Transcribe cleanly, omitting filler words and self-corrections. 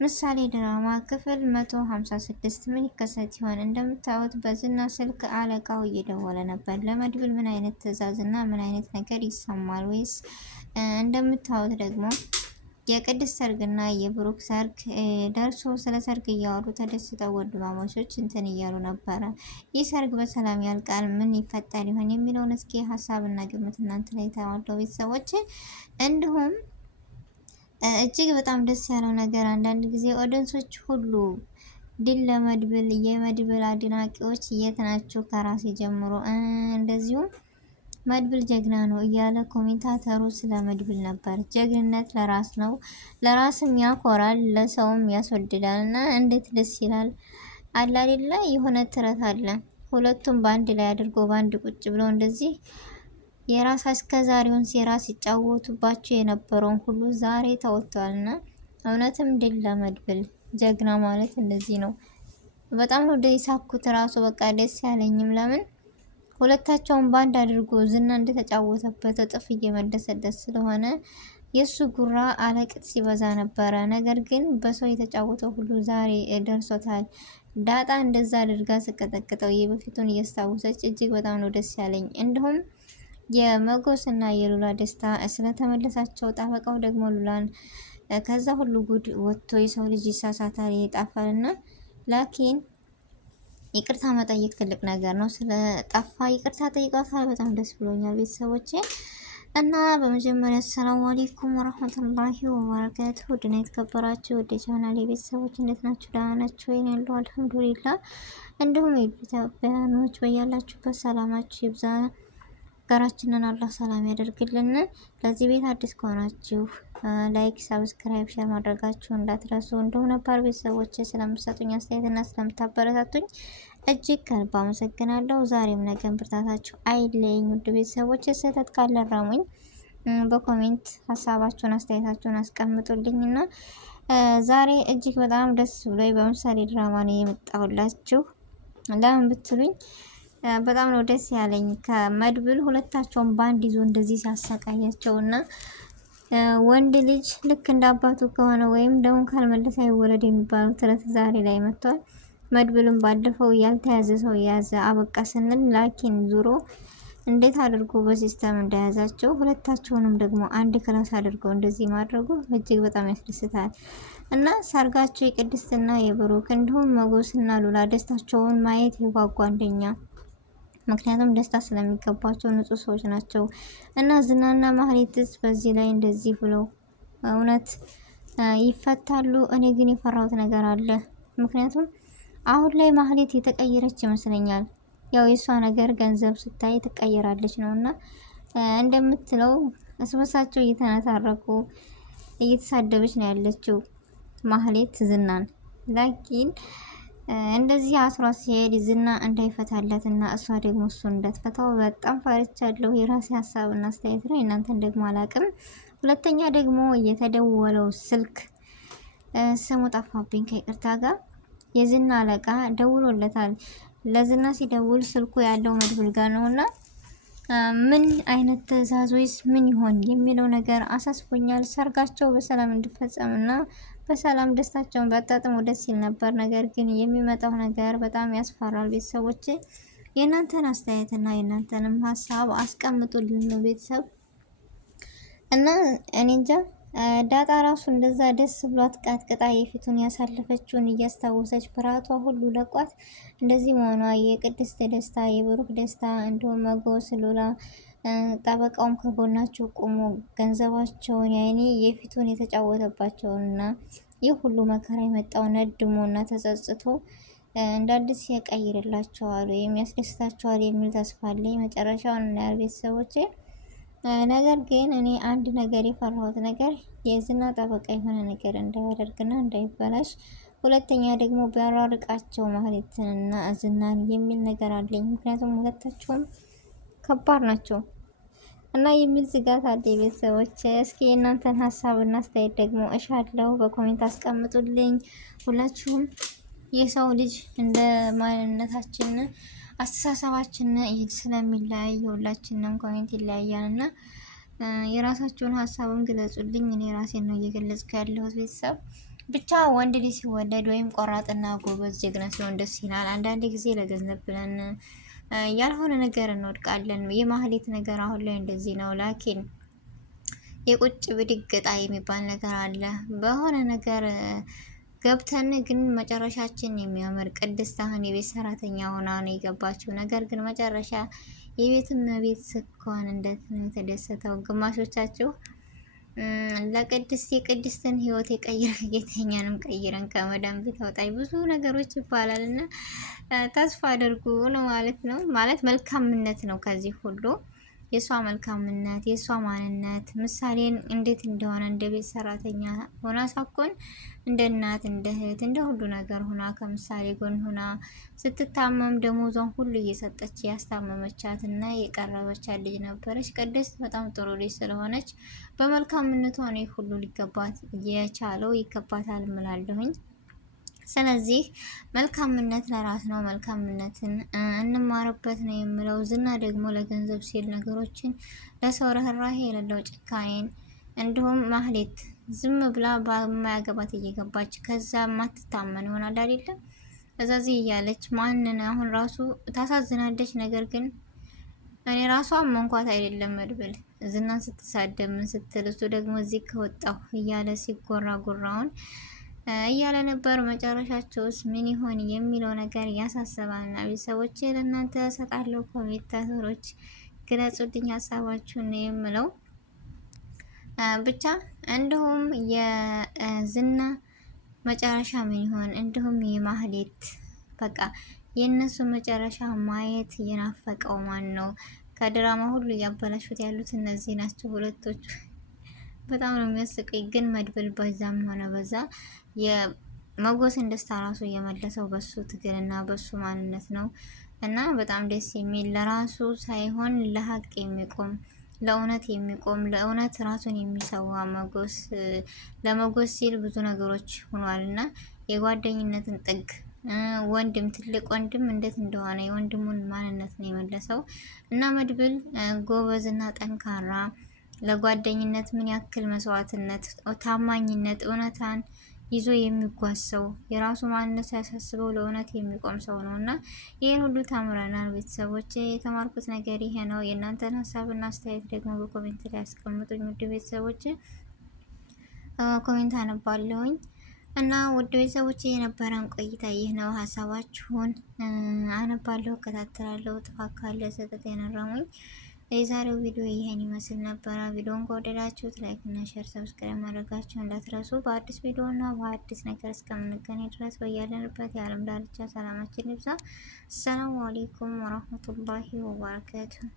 ምሳሌ ድራማ ክፍል 156 ምን ይከሰት ይሆን? እንደምታዩት በዝና ስልክ አለቃው እየደወለ ነበር። ለመድብል ምን አይነት ትዕዛዝና ምን አይነት ነገር ይሰማል? ወይስ እንደምታዩት ደግሞ የቅድስት ሰርግና የብሩክ ሰርግ ደርሶ ስለ ሰርግ እያወሩ ተደስተው ወንድማማቾች እንትን እያሉ ነበረ። ይህ ሰርግ በሰላም ያልቃል? ምን ይፈጠር ይሆን የሚለውን እስኪ ሀሳብና ግምት እናንተ ላይ ተዋለው ቤተሰቦች እንዲሁም እጅግ በጣም ደስ ያለው ነገር አንዳንድ ጊዜ ኦዲየንሶች ሁሉ ድል ለመድብል የመድብል አድናቂዎች የት ናቸው ከራሴ ጀምሮ እንደዚሁም መድብል ጀግና ነው እያለ ኮሜንታተሩ ስለ መድብል ነበር። ጀግንነት ለራስ ነው፣ ለራስም ያኮራል፣ ለሰውም ያስወድዳል እና እንዴት ደስ ይላል አለ አይደለ? የሆነ ተረት አለ። ሁለቱም በአንድ ላይ አድርጎ በአንድ ቁጭ ብሎ እንደዚህ የራስ አስከዛሪውን ሴራ ሲጫወቱባቸው የነበረውን ሁሉ ዛሬ ተወጥቷልና እውነትም ድል ለመድብል። ጀግና ማለት እንደዚህ ነው። በጣም ነው ደይሳኩት ራሱ በቃ ደስ ያለኝም። ለምን ሁለታቸውን ባንድ አድርጎ ዝና እንደተጫወተበት እጥፍ እየመደሰደስ ስለሆነ የሱ ጉራ አለቅጥ ሲበዛ ነበረ። ነገር ግን በሰው የተጫወተው ሁሉ ዛሬ ደርሶታል። ዳጣ እንደዛ አድርጋ ስቀጠቅጠው የበፊቱን እያስታወሰች እጅግ በጣም ነው ደስ ያለኝ። እንዲሁም የመጎስ እና የሉላ ደስታ ስለተመለሳቸው ጠበቃው ደግሞ ሉላን ከዛ ሁሉ ጉድ ወጥቶ የሰው ልጅ ይሳሳታል ይጣፋልና ላኪን ይቅርታ መጠየቅ ትልቅ ነገር ነው። ስለ ጠፋ ይቅርታ ጠይቋታል። በጣም ደስ ብሎኛል ቤተሰቦቼ። እና በመጀመሪያ አሰላሙ አለይኩም ወራህመቱላሂ ወበረካቱሁ። ድና የተከበራችሁ ወደ ቻናሌ ቤተሰቦች እንዴት ናችሁ? ደህና ናችሁ ወይ? ያለው አልሐምዱሊላህ። እንዲሁም የኢትዮጵያኖች በያላችሁበት ሰላማችሁ ይብዛ። ሀገራችንን አላህ ሰላም ያደርግልን። ለዚህ ቤት አዲስ ከሆናችሁ ላይክ፣ ሰብስክራይብ፣ ሼር ማድረጋችሁ እንዳትረሱ። እንደውም ነባር ቤተሰቦች ስለምትሰጡኝ አስተያየትና ስለምታበረታቱኝ እጅግ ከልብ አመሰግናለሁ። ዛሬም ነገም ብርታታችሁ አይለኝ። ውድ ቤተሰቦች ስህተት ካለ ራሙኝ፣ በኮሜንት ሀሳባችሁን አስተያየታችሁን አስቀምጡልኝና ዛሬ እጅግ በጣም ደስ ብሎኝ በምሳሌ ድራማ ነው የመጣሁላችሁ። ለምን ብትሉኝ በጣም ነው ደስ ያለኝ። ከመድብል ሁለታቸውን ባንድ ይዞ እንደዚህ ሲያሰቃያቸው እና ወንድ ልጅ ልክ እንደ አባቱ ከሆነ ወይም ደሞ ካልመለሰ አይወለድ የሚባለው ተረት ዛሬ ላይ መጥቷል። መድብልም ባለፈው ያልተያዘ ሰው የያዘ አበቃ ስንል ላኪን ዙሮ እንዴት አድርጎ በሲስተም እንደያዛቸው ሁለታቸውንም ደግሞ አንድ ክላስ አድርገው እንደዚህ ማድረጉ እጅግ በጣም ያስደስታል። እና ሰርጋቸው የቅድስትና የብሩክ እንዲሁም መጎስና ሉላ ደስታቸውን ማየት የጓጓ አንደኛ ምክንያቱም ደስታ ስለሚገባቸው ንጹህ ሰዎች ናቸው። እና ዝናና ማህሌትስ በዚህ ላይ እንደዚህ ብለው እውነት ይፈታሉ? እኔ ግን የፈራሁት ነገር አለ። ምክንያቱም አሁን ላይ ማህሌት የተቀየረች ይመስለኛል። ያው የሷ ነገር ገንዘብ ስታይ ትቀየራለች ነውና እንደምትለው እስበሳቸው እየተነታረኩ እየተሳደበች ነው ያለችው ማህሌት ዝናን ላኪን እንደዚህ አስሯ ሲሄድ ዝና እንዳይፈታለት እና እሷ ደግሞ እሱ እንዳትፈታው በጣም ፈርቻለሁ። የራሴ ሀሳብና አስተያየት ነው፣ እናንተን ደግሞ አላቅም። ሁለተኛ ደግሞ የተደወለው ስልክ ስሙ ጠፋብኝ ከይቅርታ ጋር የዝና አለቃ ደውሎለታል። ለዝና ሲደውል ስልኩ ያለው መድብል ጋር ነውና ምን አይነት ትዕዛዝ ወይስ ምን ይሆን የሚለው ነገር አሳስቦኛል። ሰርጋቸው በሰላም እንዲፈጸምና በሰላም ደስታቸውን በጣጥሞ ደስ ይል ነበር። ነገር ግን የሚመጣው ነገር በጣም ያስፈራል። ቤተሰቦች የእናንተን አስተያየትና የእናንተንም ሀሳብ አስቀምጡልን ነው ቤተሰብ። እና እኔ እንጃ ዳጣ ራሱ እንደዛ ደስ ብሏት ቀጥቅጣ የፊቱን ያሳለፈችውን እያስታወሰች ፍርሃቷ ሁሉ ለቋት እንደዚህ መሆኗ የቅድስት ደስታ የብሩክ ደስታ እንዲሁም መጎስ ሉላ ጠበቃውም ከጎናቸው ቆሞ ገንዘባቸውን ያኔ የፊቱን የተጫወተባቸውንና ይህ ሁሉ መከራ የመጣው ነድሞና ተጸጽቶ እንደ አዲስ ያቀይርላቸዋል ወይም ያስደስታቸዋል የሚል ተስፋ አለኝ። መጨረሻውን እናያል ቤተሰቦቼ። ነገር ግን እኔ አንድ ነገር የፈራሁት ነገር የዝና ጠበቃ የሆነ ነገር እንዳያደርግና እንዳይበላሽ፣ ሁለተኛ ደግሞ ቢያራርቃቸው ማህሌትንና ዝናን የሚል ነገር አለኝ። ምክንያቱም ሁለታቸውም ከባድ ናቸው እና የሚል ስጋት አለ ቤተሰቦች። እስኪ የእናንተን ሀሳብና አስተያየት ደግሞ እሻለሁ፣ በኮሜንት አስቀምጡልኝ። ሁላችሁም የሰው ልጅ እንደ ማንነታችን አስተሳሰባችን ስለሚለያይ ሁላችንም ኮሜንት ይለያያልና የራሳችሁን ሀሳብን ግለጹልኝ። እኔ ራሴን ነው እየገለጽኩ ያለሁት ቤተሰብ። ብቻ ወንድ ልጅ ሲወለድ ወይም ቆራጥና ጎበዝ ጀግና ሲሆን ደስ ይላል። አንዳንድ ጊዜ ለገንዘብ ብለን ያልሆነ ነገር እንወድቃለን። የማህሌት ነገር አሁን ላይ እንደዚህ ነው። ላኪን የቁጭ ብድግ እጣ የሚባል ነገር አለ። በሆነ ነገር ገብተን ግን መጨረሻችን የሚያምር ቅድስት አሁን የቤት ሰራተኛ ሆና ነው የገባችው። ነገር ግን መጨረሻ የቤትም ቤት ስኳን እንደት ነው የተደሰተው። ግማሾቻችሁ ለቅድስት የቅድስትን ህይወት የቀይረ ጌተኛንም ቀይረን ከመዳን ቤት አውጣኝ ብዙ ነገሮች ይባላል እና ተስፋ አድርጉ ነው ማለት ነው። ማለት መልካምነት ነው ከዚህ ሁሉ የእሷ መልካምነት የእሷ ማንነት ምሳሌን እንዴት እንደሆነ እንደ ቤት ሰራተኛ ሆና ሳኮን እንደ እናት እንደ እህት እንደ ሁሉ ነገር ሆና ከምሳሌ ጎን ሆና ስትታመም ደሞዟን ሁሉ እየሰጠች ያስታመመቻት እና የቀረበቻት ልጅ ነበረች። ቅድስት በጣም ጥሩ ልጅ ስለሆነች በመልካምነቷ ነው ሁሉ ሊገባት የቻለው ይገባታል እላለሁኝ። ስለዚህ መልካምነት ለራስ ነው። መልካምነትን እንማርበት ነው የምለው። ዝና ደግሞ ለገንዘብ ሲል ነገሮችን ለሰው ርህራሄ የሌለው ጭካኔን፣ እንዲሁም ማህሌት ዝም ብላ በማያገባት እየገባች ከዛ ማትታመን ይሆናል አይደለም እዛዚህ እያለች ማንን አሁን ራሱ ታሳዝናለች። ነገር ግን እኔ ራሷ መንኳት አይደለም መድብል ዝናን ስትሳደብ ምን ስትል እሱ ደግሞ እዚህ ከወጣሁ እያለ ሲጎራ ጉራውን እያለ ነበር። መጨረሻቸውስ ምን ይሆን የሚለው ነገር ያሳስባልና ቤተሰቦች ለእናንተ ሰጣለሁ። ኮሜንታተሮች ግለጹልኝ ሀሳባችሁን ነው የምለው። ብቻ እንዲሁም የዝና መጨረሻ ምን ይሆን እንዲሁም የማህሌት በቃ የእነሱ መጨረሻ ማየት የናፈቀው ማን ነው? ከድራማ ሁሉ እያበላሹት ያሉት እነዚህ ናቸው ሁለቶቹ። በጣም ነው የሚያስቀኝ። ግን መድብል በዛም ሆነ በዛ የመጎስን ደስታ ራሱ እየመለሰው በሱ ትግልና በሱ ማንነት ነው እና በጣም ደስ የሚል ለራሱ ሳይሆን ለሀቅ የሚቆም ለእውነት የሚቆም ለእውነት ራሱን የሚሰዋ መጎስ ለመጎስ ሲል ብዙ ነገሮች ሆኗል እና የጓደኝነትን ጥግ ወንድም ትልቅ ወንድም እንዴት እንደሆነ የወንድሙን ማንነት ነው የመለሰው እና መድብል ጎበዝና ጠንካራ ለጓደኝነት ምን ያክል መስዋዕትነት፣ ታማኝነት፣ እውነታን ይዞ የሚጓዝ ሰው የራሱ ማንነት ሳያሳስበው ለእውነት የሚቆም ሰው ነው እና ይህን ሁሉ ተምረናል። ቤተሰቦች የተማርኩት ነገር ይሄ ነው። የእናንተን ሀሳብና አስተያየት ደግሞ በኮሜንት ላይ ያስቀምጡኝ። ውድ ቤተሰቦች ኮሜንት አነባለሁኝ እና ውድ ቤተሰቦች የነበረን ቆይታ ይህ ነው። ሀሳባችሁን አነባለሁ፣ እከታተላለሁ። ጥፋት ካለ ስህተት የነረሙኝ የዛሬው ቪዲዮ ይሄን ይመስል ነበረ። ቪዲዮን ከወደዳችሁት ላይክ እና ሼር፣ ሰብስክራይብ ማድረጋችሁ እንዳትረሱ። በአዲስ ቪዲዮ እና በአዲስ ነገር እስከምንገናኝ ድረስ በያለንበት የዓለም ዳርቻ ሰላማችን ይብዛ። አሰላሙ አለይኩም ወራህመቱላሂ ወበረካቱሁ።